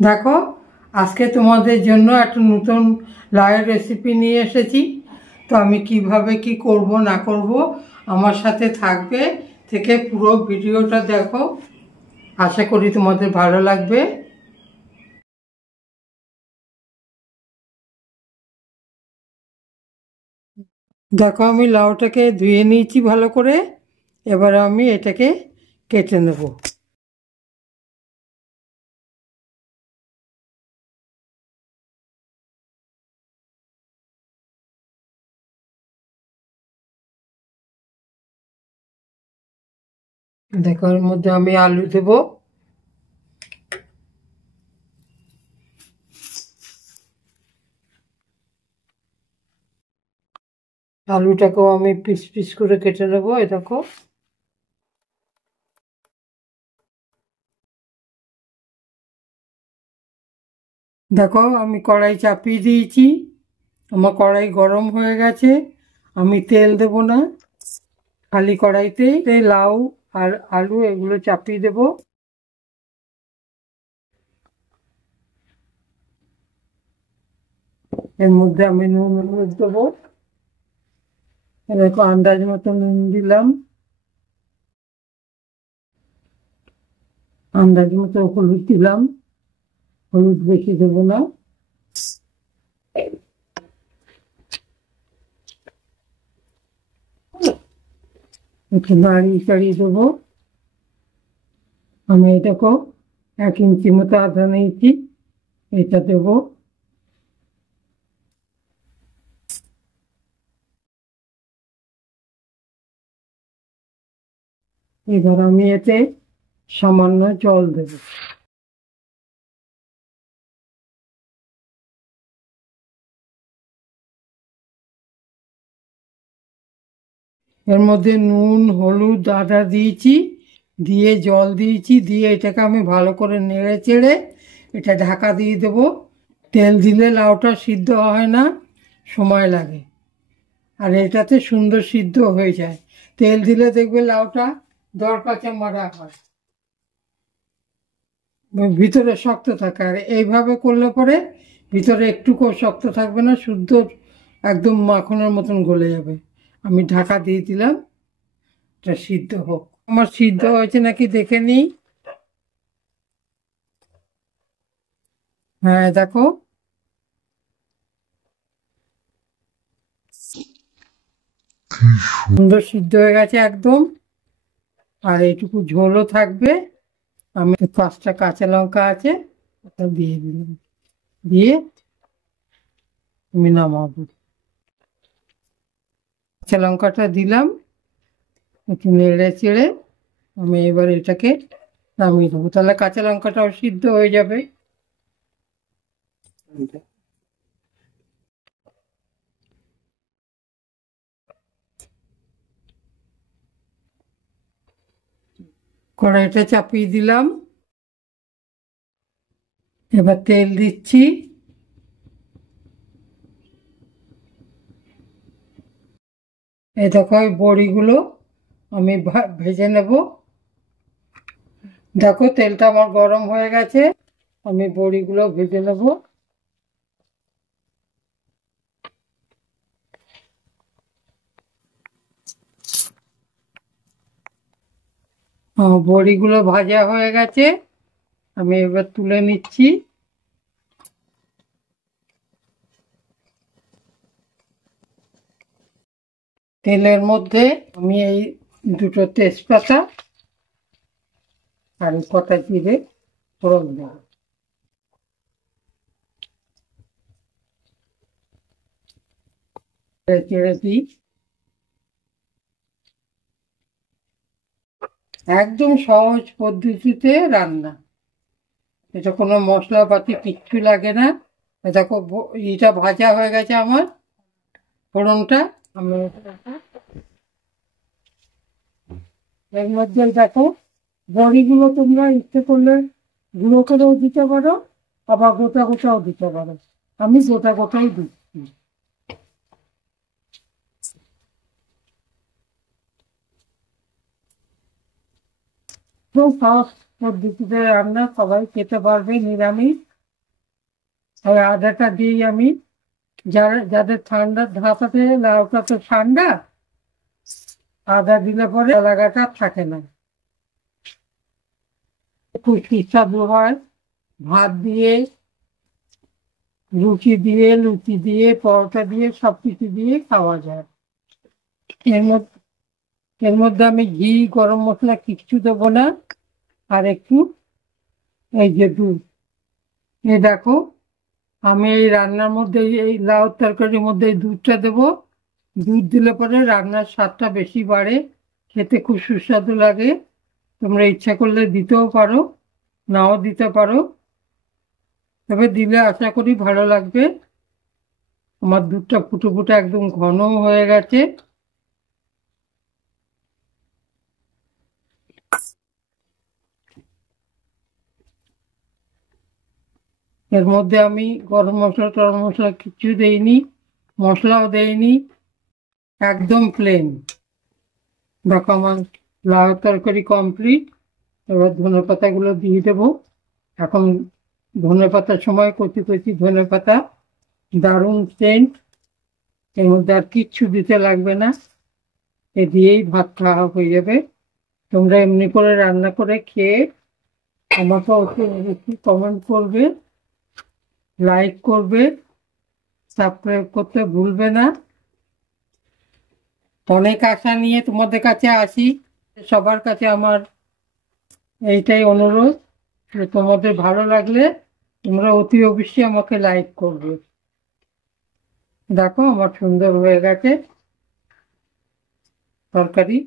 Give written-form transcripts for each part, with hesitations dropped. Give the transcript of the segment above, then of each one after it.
দেখো আজকে তোমাদের জন্য একটা নতুন লাউয়ের রেসিপি নিয়ে এসেছি। তো আমি কিভাবে কি করব না করব আমার সাথে থাকবে, থেকে পুরো ভিডিওটা দেখো, আশা করি তোমাদের ভালো লাগবে। দেখো আমি লাউটাকে ধুয়ে নিয়েছি ভালো করে, এবার আমি এটাকে কেটে নেব। দেখো এর মধ্যে আমি আলু দেব, আলুটাকেও আমি পিস পিস করে কেটে নেবো। এ দেখো দেখো আমি কড়াই চাপিয়ে দিয়েছি, আমার কড়াই গরম হয়ে গেছে। আমি তেল দেব না, খালি কড়াইতে লাউ আর আলু এগুলো চাপিয়ে দেব। এর মধ্যে আমি নুন দেবো, দেখো আন্দাজ মতো নুন দিলাম, আন্দাজ মতো হলুদ দিলাম, হলুদ বেশি দেবো না। একটু নাড়িয়ে চাড়িয়ে দেবো। আমি এটাকে 1 ইঞ্চি মতো আদা নিয়েছি, এটা দেবো। এবার আমি এতে সামান্য জল দেব। এর মধ্যে নুন হলুদ আদা দিয়েছি, দিয়ে জল দিয়েছি, দিয়ে এটাকে আমি ভালো করে নেড়ে চেড়ে এটা ঢাকা দিয়ে দেব। তেল দিলে লাউটা সিদ্ধ হয় না, সময় লাগে, আর এটাতে সুন্দর সিদ্ধ হয়ে যায়। তেল দিলে দেখবে লাউটা দরকাচা মারা হয়, ভিতরে শক্ত থাকে। আর এইভাবে করলে পরে ভিতরে একটুকুও শক্ত থাকবে না, শুদ্ধ একদম মাখনের মতন গলে যাবে। আমি ঢাকা দিয়ে দিলাম, এটা সিদ্ধ হোক। আমার সিদ্ধ হয়েছে নাকি দেখে নিই। হ্যাঁ দেখো, সুন্দর সিদ্ধ হয়ে গেছে একদম। আর এইটুকু ঝোলও থাকবে। আমি 5টা কাঁচা লঙ্কা আছে, ওটা দিয়ে দিলাম, দিয়ে আমি নামাবো। কাঁচা লঙ্কাটা দিলাম, একটু নেড়ে চেড়ে আমি এবার এটাকে নামিয়ে দেবো, তাহলে কাঁচা লঙ্কাটাও সিদ্ধ হয়ে যাবে। কড়াইটা চাপিয়ে দিলাম, এবার তেল দিচ্ছি। এই দেখো এই বড়িগুলো আমি ভেজে নেব। দেখো তেলটা আমার গরম হয়ে গেছে, আমি বড়িগুলো ভেজে নেব। বড়িগুলো ভাজা হয়ে গেছে, আমি এবার তুলে নিচ্ছি। তেলের মধ্যে আমি এই 2টো তেজপাতা আর কটা জিরে ফোড়ন দেব। চেড়ে দিই। একদম সহজ পদ্ধতিতে রান্না, এটা কোনো মশলাপাতি কিচ্ছু লাগে না। দেখো এটা ভাজা হয়ে গেছে আমার ফোড়নটা। আমি এর মধ্যে দেখো বড়িগুলো তোমরা ইচ্ছে করলে গুঁড়ো করেও দিতে পারো, আবার গোটা গোটাও দিতে পারো। আমি গোটা গোটাই দিচ্ছি। খুব ফাস্ট পদ্ধতিতে রান্না, সবাই খেতে পারবে নিরামিষ। আর আদাটা দিই আমি, যাদের ঠান্ডা ধাপাতে, লাউটা তো ঠান্ডা, আদা দিলে পরে লাগাটা থাকে না, খুব সুস্বাদু হয়। ভাত দিয়ে, লুচি দিয়ে, পরোটা দিয়ে, সবকিছু দিয়ে খাওয়া যায়। এর মধ্যে আমি ঘি, গরম মশলা কিচ্ছু দেবো না। আর একটু এই যে দুধ, এই দেখো আমি এই রান্নার মধ্যে, এই লাউ তরকারির মধ্যে এই দুধটা দেবো। দুধ দিলে পরে রান্নার স্বাদটা বেশি বাড়ে, খেতে খুব সুস্বাদু লাগে। তোমরা ইচ্ছা করলে দিতেও পারো, নাও দিতে পারো, তবে দিলে আশা করি ভালো লাগবে। আমার দুধটা ফুটে ফুটে একদম ঘন হয়ে গেছে। এর মধ্যে আমি গরম মশলা টরম মশলা কিছু দেইনি, মশলাও দেইনি, একদম প্লেন। দেখো আমার লাউ তরকারি কমপ্লিট। এবার ধনে পাতাগুলো দিয়ে দেবো। এখন ধনে পাতার সময় কচি কচি ধনে পাতা, দারুণ সেন্ট। এর মধ্যে আর কিচ্ছু দিতে লাগবে না, এ দিয়েই ভাত খাওয়া হয়ে যাবে। তোমরা এমনি করে রান্না করে খেয়ে আমাকে একটু কমেন্ট করবে, লাইক করবে, সাবস্ক্রাইব করতে ভুলবে না। অনেক আশা নিয়ে তোমাদের কাছে আসি। সবার কাছে আমার এইটাই অনুরোধ যে তোমাদের ভালো লাগলে তোমরা অতি অবশ্যই আমাকে লাইক করবে। দেখো আমার সুন্দর হয়ে গেছে তরকারি।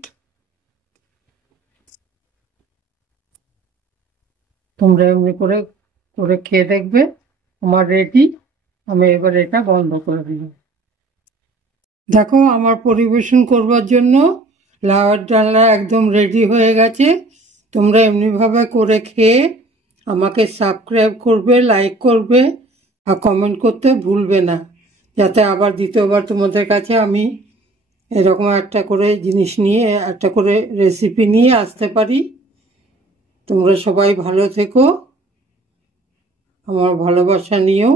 তোমরা এমনি করে করে খেয়ে দেখবে। আমার রেডি, আমি এবার এটা বন্ধ করে দিব। দেখো আমার পরিবেশন করবার জন্য লাউয়ের ডালনা একদম রেডি হয়ে গেছে। তোমরা এমনিভাবে করে খেয়ে আমাকে সাবস্ক্রাইব করবে, লাইক করবে আর কমেন্ট করতে ভুলবে না, যাতে আবার দ্বিতীয়বার তোমাদের কাছে আমি এরকম একটা করে জিনিস নিয়ে, একটা করে রেসিপি নিয়ে আসতে পারি। তোমরা সবাই ভালো থেকো, আমার ভালোবাসা নিও।